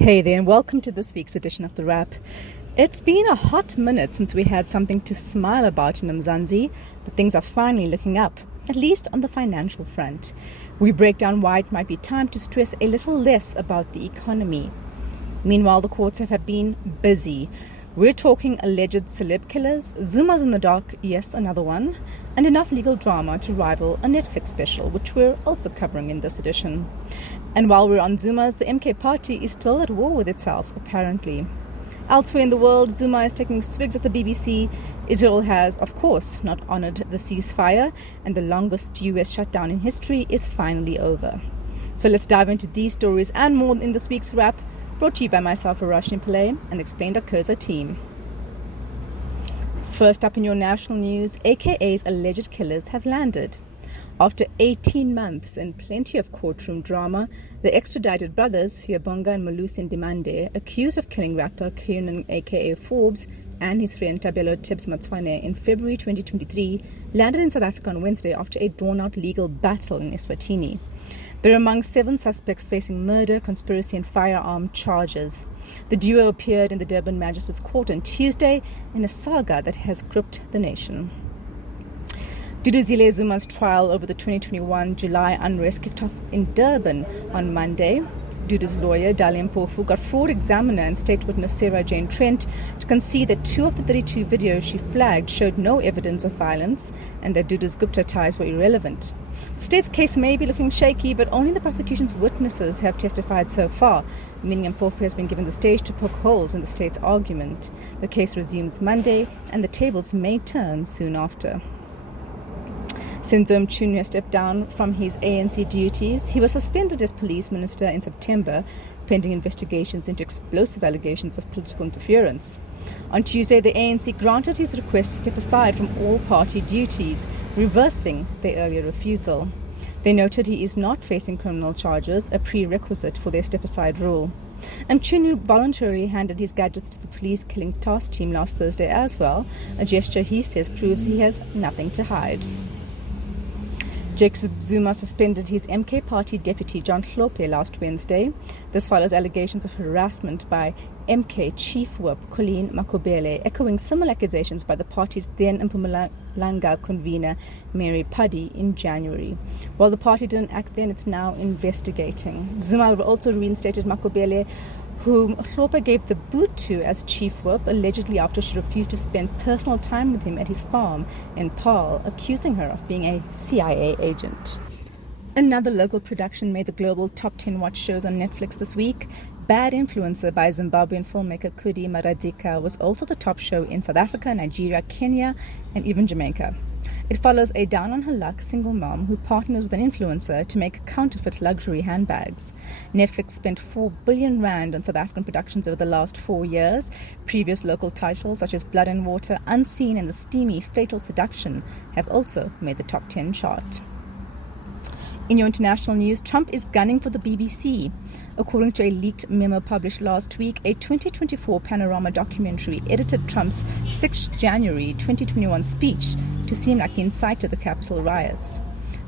Hey there, and welcome to this week's edition of The Wrap. It's been a hot minute since we had something to smile about in Mzansi, but things are finally looking up, at least on the financial front. We break down why it might be time to stress a little less about the economy. Meanwhile, the courts have been busy. We're talking alleged celeb killers, Zumas in the dock, yes, another one, and enough legal drama to rival a Netflix special, which we're also covering in this edition. And while we're on Zumas, the MK party is still at war with itself, apparently. Elsewhere in the world, Zuma is taking swigs at the BBC. Israel has, of course, not honored the ceasefire, and the longest US shutdown in history is finally over. So let's dive into these stories and more in this week's wrap, brought to you by myself, Verashni Pillay, and the Explained Akosa team. First up in your national news, AKA's alleged killers have landed. After 18 months and plenty of courtroom drama, the extradited brothers, Siyabonga and Malusi Ndimande, accused of killing rapper Kiernan aka Forbes and his friend Tabelo Tibbs Matswane in February 2023, landed in South Africa on Wednesday after a drawn-out legal battle in Eswatini. They're among 7 suspects facing murder, conspiracy and firearm charges. The duo appeared in the Durban Magistrates Court on Tuesday in a saga that has gripped the nation. Duduzile Zuma's trial over the 2021 July unrest kicked off in Durban on Monday. Dudu's lawyer, Dali Mpofu, got fraud examiner and state witness Sarah Jane Trent to concede that 2 of the 32 videos she flagged showed no evidence of violence and that Dudu's Gupta ties were irrelevant. The state's case may be looking shaky, but only the prosecution's witnesses have testified so far, meaning Mpofu has been given the stage to poke holes in the state's argument. The case resumes Monday, and the tables may turn soon after. Since Mchunu stepped down from his ANC duties, he was suspended as police minister in September, pending investigations into explosive allegations of political interference. On Tuesday, the ANC granted his request to step aside from all party duties, reversing their earlier refusal. They noted he is not facing criminal charges, a prerequisite for their step-aside rule. Mchunu voluntarily handed his gadgets to the police killings task team last Thursday as well, a gesture he says proves he has nothing to hide. Jacob Zuma suspended his MK party deputy John Hlophe last Wednesday. This follows allegations of harassment by MK chief whip Colleen Makobele, echoing similar accusations by the party's then Mpumalanga convener Mary Puddy in January. While the party didn't act then, it's now investigating. Zuma also reinstated Makobele, whom Hlophe gave the boot to as chief whip, allegedly after she refused to spend personal time with him at his farm in Paarl, accusing her of being a CIA agent. Another local production made the global top 10 watch shows on Netflix this week. Bad Influencer by Zimbabwean filmmaker Kudi Maradika was also the top show in South Africa, Nigeria, Kenya, and even Jamaica. It follows a down-on-her-luck single mom who partners with an influencer to make counterfeit luxury handbags. Netflix spent 4 billion rand on South African productions over the last 4 years. Previous local titles such as Blood and Water, Unseen, and the steamy Fatal Seduction have also made the top 10 chart. In your international news, Trump is gunning for the BBC. According to a leaked memo published last week, a 2024 Panorama documentary edited Trump's 6 January 2021 speech to seem like he incited the Capitol riots.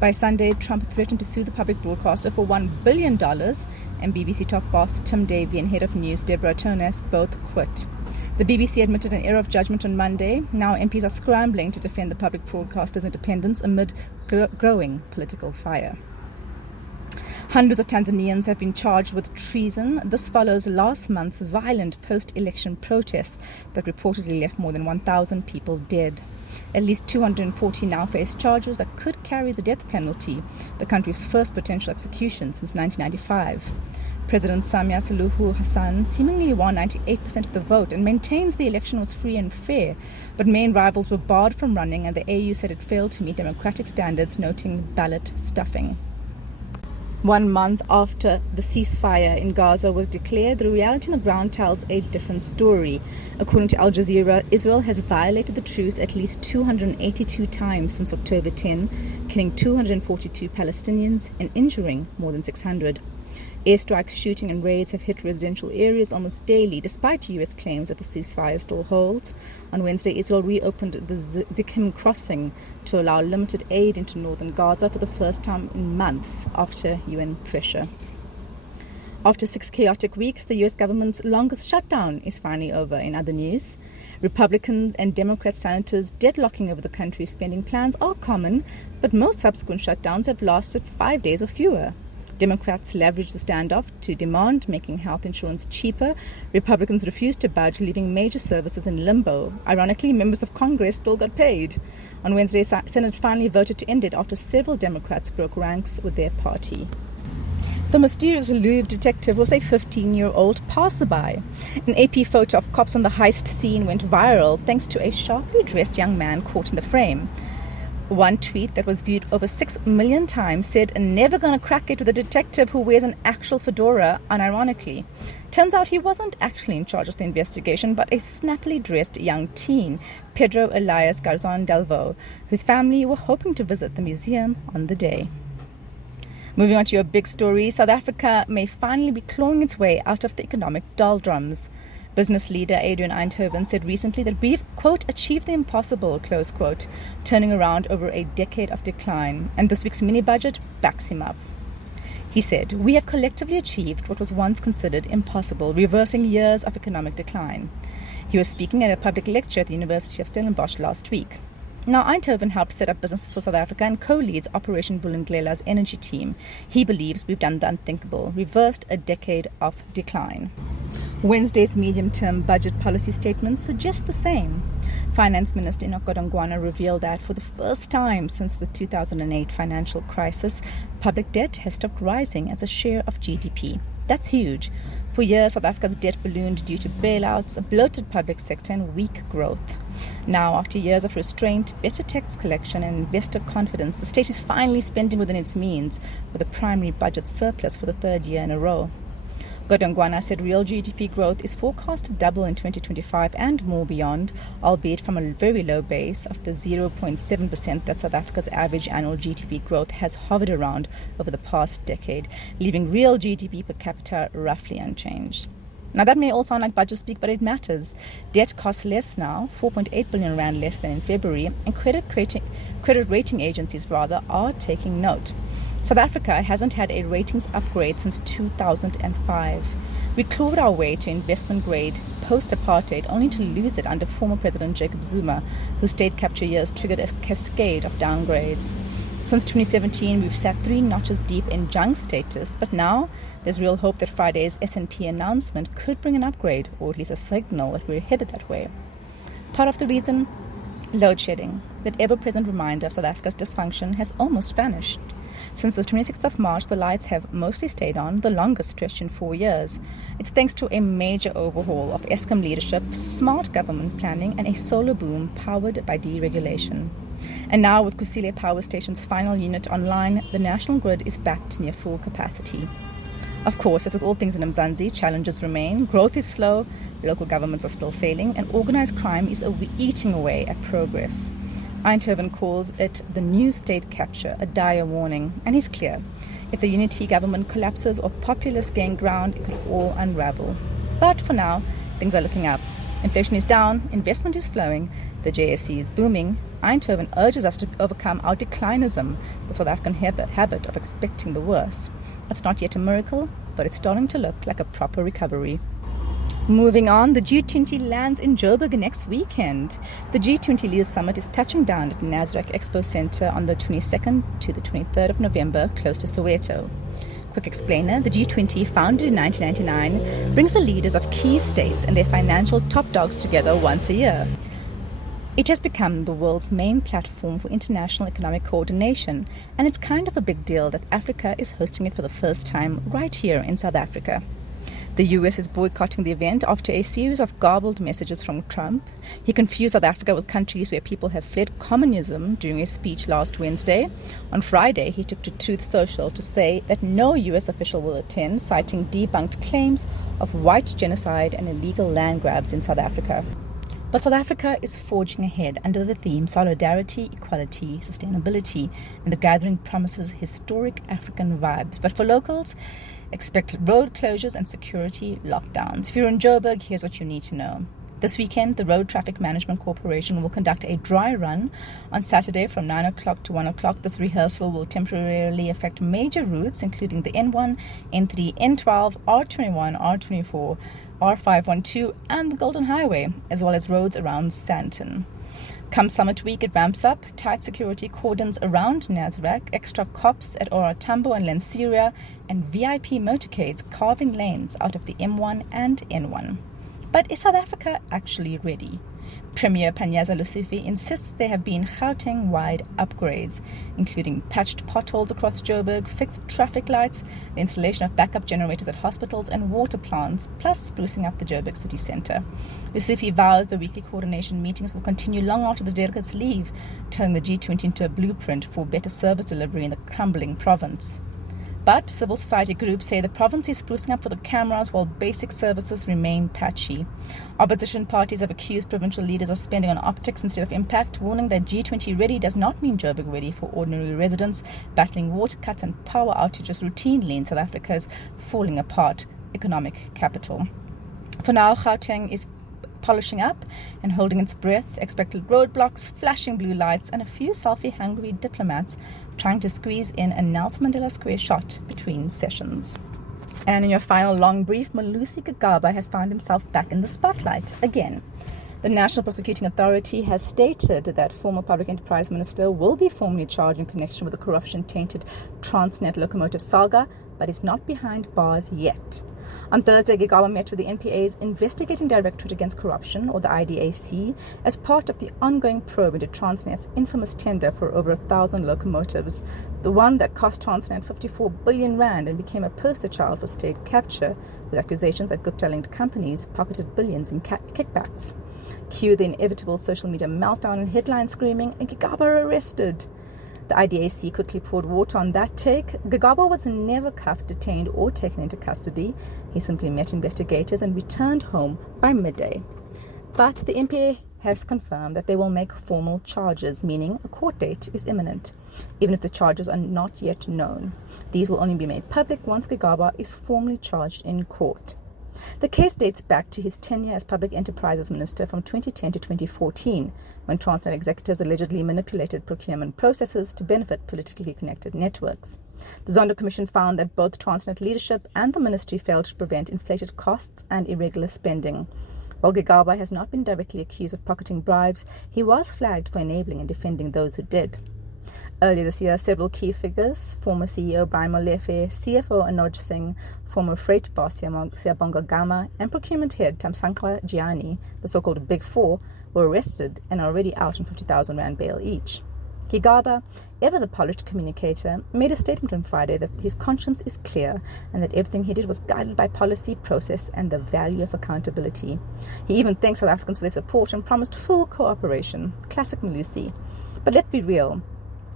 By Sunday, Trump threatened to sue the public broadcaster for $1 billion, and BBC top boss Tim Davie and head of news Deborah Turnes both quit. The BBC admitted an error of judgment on Monday. Now MPs are scrambling to defend the public broadcaster's independence amid growing political fire. Hundreds of Tanzanians have been charged with treason. This follows last month's violent post-election protests that reportedly left more than 1,000 people dead. At least 240 now face charges that could carry the death penalty, the country's first potential execution since 1995. President Samia Suluhu Hassan seemingly won 98% of the vote and maintains the election was free and fair, but main rivals were barred from running and the AU said it failed to meet democratic standards, noting ballot stuffing. 1 month after the ceasefire in Gaza was declared, the reality on the ground tells a different story. According to Al Jazeera, Israel has violated the truce at least 282 times since October 10, killing 242 Palestinians and injuring more than 600. Airstrikes, shooting and raids have hit residential areas almost daily, despite US claims that the ceasefire still holds. On Wednesday, Israel reopened the Zikim crossing to allow limited aid into northern Gaza for the first time in months after UN pressure. After 6 chaotic weeks, the US government's longest shutdown is finally over. In other news, Republicans and Democrat senators deadlocking over the country's spending plans are common, but most subsequent shutdowns have lasted 5 days or fewer. Democrats leveraged the standoff to demand making health insurance cheaper. Republicans refused to budge, leaving major services in limbo. Ironically, members of Congress still got paid. On Wednesday, Senate finally voted to end it after several Democrats broke ranks with their party. The mysterious Louvre detective was a 15-year-old passerby. An AP photo of cops on the heist scene went viral thanks to a sharply dressed young man caught in the frame. One tweet that was viewed over 6 million times said, "Never gonna crack it with a detective who wears an actual fedora," unironically. Turns out he wasn't actually in charge of the investigation, but a snappily dressed young teen, Pedro Elias Garzon Delvo, whose family were hoping to visit the museum on the day. Moving on to your big story, South Africa may finally be clawing its way out of the economic doldrums. Business leader Adrian Eindhoven said recently that we've, quote, achieved the impossible, close quote, turning around over a decade of decline. And this week's mini-budget backs him up. He said, "We have collectively achieved what was once considered impossible, reversing years of economic decline." He was speaking at a public lecture at the University of Stellenbosch last week. Now, Eindhoven helped set up Businesses for South Africa and co-leads Operation Vulindlela's energy team. He believes we've done the unthinkable, reversed a decade of decline. Wednesday's medium-term budget policy statement suggests the same. Finance Minister Enoch Godongwana revealed that for the first time since the 2008 financial crisis, public debt has stopped rising as a share of GDP. That's huge. For years, South Africa's debt ballooned due to bailouts, a bloated public sector, and weak growth. Now, after years of restraint, better tax collection, and investor confidence, the state is finally spending within its means, with a primary budget surplus for the third year in a row. Godongwana said real GDP growth is forecast to double in 2025 and more beyond, albeit from a very low base of the 0.7% that South Africa's average annual GDP growth has hovered around over the past decade, leaving real GDP per capita roughly unchanged. Now, that may all sound like budget speak, but it matters. Debt costs less now, 4.8 billion rand less than in February, and credit rating agencies are taking note. South Africa hasn't had a ratings upgrade since 2005. We clawed our way to investment grade post-apartheid, only to lose it under former President Jacob Zuma, whose state capture years triggered a cascade of downgrades. Since 2017, we've sat 3 notches deep in junk status, but now there's real hope that Friday's S&P announcement could bring an upgrade, or at least a signal that we're headed that way. Part of the reason? Load shedding, that ever-present reminder of South Africa's dysfunction, has almost vanished. Since the 26th of March, the lights have mostly stayed on, the longest stretch in 4 years. It's thanks to a major overhaul of Eskom leadership, smart government planning, and a solar boom powered by deregulation. And now, with Kusile Power Station's final unit online, the national grid is back to near full capacity. Of course, as with all things in Mzansi, challenges remain. Growth is slow, local governments are still failing, and organized crime is eating away at progress. Eindhoven calls it the new state capture, a dire warning, and he's clear. If the unity government collapses or populists gain ground, it could all unravel. But for now, things are looking up. Inflation is down, investment is flowing, the JSE is booming. Eindhoven urges us to overcome our declinism, the South African habit of expecting the worst. It's not yet a miracle, but it's starting to look like a proper recovery. Moving on, the G20 lands in Joburg next weekend. The G20 Leaders Summit is touching down at Nasdaq Expo Center on the 22nd to the 23rd of November, close to Soweto. Quick explainer, the G20, founded in 1999, brings the leaders of key states and their financial top dogs together once a year. It has become the world's main platform for international economic coordination, and it's kind of a big deal that Africa is hosting it for the first time right here in South Africa. The US is boycotting the event after a series of garbled messages from Trump. He confused South Africa with countries where people have fled communism during a speech last Wednesday. On Friday, he took to Truth Social to say that no US official will attend, citing debunked claims of white genocide and illegal land grabs in South Africa. But South Africa is forging ahead under the theme Solidarity, Equality, Sustainability, and the gathering promises historic African vibes. But for locals, expect road closures and security lockdowns. If you're in Joburg, here's what you need to know. This weekend, the Road Traffic Management Corporation will conduct a dry run on Saturday from 9 o'clock to 1 o'clock. This rehearsal will temporarily affect major routes, including the N1, N3, N12, R21, R24, R512, and the Golden Highway, as well as roads around Sandton. Come Summit Week, it ramps up. Tight security cordons around Nasrec, extra cops at Ora Tambo and Lensiria, and VIP motorcades carving lanes out of the M1 and N1. But is South Africa actually ready? Premier Panyaza Lesufi insists there have been Gauteng-wide upgrades, including patched potholes across Joburg, fixed traffic lights, the installation of backup generators at hospitals and water plants, plus sprucing up the Joburg city centre. Lesufi vows the weekly coordination meetings will continue long after the delegates leave, turning the G20 into a blueprint for better service delivery in the crumbling province. But civil society groups say the province is sprucing up for the cameras while basic services remain patchy. Opposition parties have accused provincial leaders of spending on optics instead of impact, warning that G20 ready does not mean Joburg ready for ordinary residents battling water cuts and power outages routinely in South Africa's falling apart economic capital. For now, Gauteng is polishing up and holding its breath, expected roadblocks, flashing blue lights, and a few selfie-hungry diplomats trying to squeeze in a Nelson Mandela Square shot between sessions. And in your final long brief, Malusi Gigaba has found himself back in the spotlight again. The National Prosecuting Authority has stated that former Public Enterprise Minister will be formally charged in connection with the corruption-tainted Transnet locomotive saga, but is not behind bars yet. On Thursday, Gigaba met with the NPA's Investigating Directorate Against Corruption, or the IDAC, as part of the ongoing probe into Transnet's infamous tender for over 1,000 locomotives, the one that cost Transnet 54 billion rand and became a poster child for state capture, with accusations that Gupta-linked companies pocketed billions in kickbacks. Cue the inevitable social media meltdown and headlines screaming, "Gigaba arrested!" The IDAC quickly poured water on that take. Gigaba was never cuffed, detained, or taken into custody. He simply met investigators and returned home by midday. But the NPA has confirmed that they will make formal charges, meaning a court date is imminent, even if the charges are not yet known. These will only be made public once Gigaba is formally charged in court. The case dates back to his tenure as Public Enterprises Minister from 2010 to 2014, when Transnet executives allegedly manipulated procurement processes to benefit politically connected networks. The Zondo Commission found that both Transnet leadership and the ministry failed to prevent inflated costs and irregular spending. While Gigaba has not been directly accused of pocketing bribes, he was flagged for enabling and defending those who did. Earlier this year, several key figures, former CEO Brian Molefe, CFO Anoj Singh, former freight boss Siyabonga Gama, and procurement head Tamsanqa Gianni, the so-called Big Four, were arrested and are already out on 50,000 rand bail each. Gigaba, ever the polished communicator, made a statement on Friday that his conscience is clear and that everything he did was guided by policy, process, and the value of accountability. He even thanked South Africans for their support and promised full cooperation. Classic Malusi. But let's be real.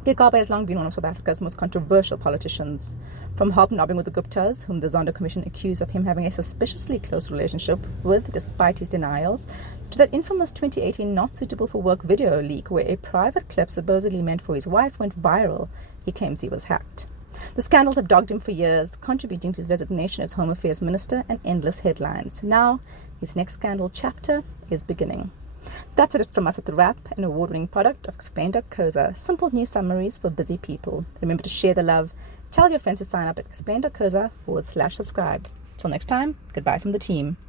Gigaba has long been one of South Africa's most controversial politicians. From hobnobbing with the Guptas, whom the Zondo Commission accused of him having a suspiciously close relationship with despite his denials, to that infamous 2018 not suitable for work video leak where a private clip supposedly meant for his wife went viral, he claims he was hacked. The scandals have dogged him for years, contributing to his resignation as Home Affairs Minister and endless headlines. Now, his next scandal chapter is beginning. That's it from us at The Wrap, an award-winning product of Explain.coza. Simple news summaries for busy people. Remember to share the love. Tell your friends to sign up at Explain.coza/subscribe. Till next time, goodbye from the team.